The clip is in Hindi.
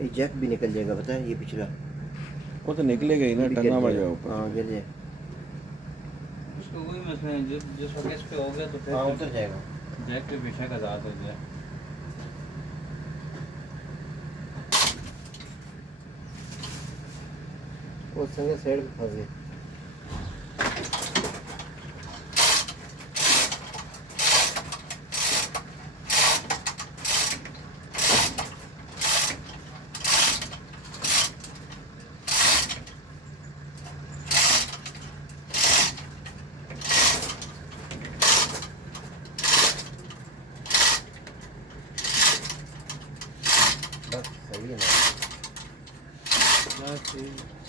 ये जैक भी निकल जाएगा, पता है, ये पिछला वो तो निकलेगा ही ना, ये भी टंगा गिर बजा जाएगा। ऊपर। हाँ गिर जाए। उसको वही मसला है, जिस वक्त इस पे हो गया तो फिर हाँ उतर जाएगा। जैक पे बेशक आज़ाद हो गया। वो संगे साइड पे फंस गए। बस सही है ना। बस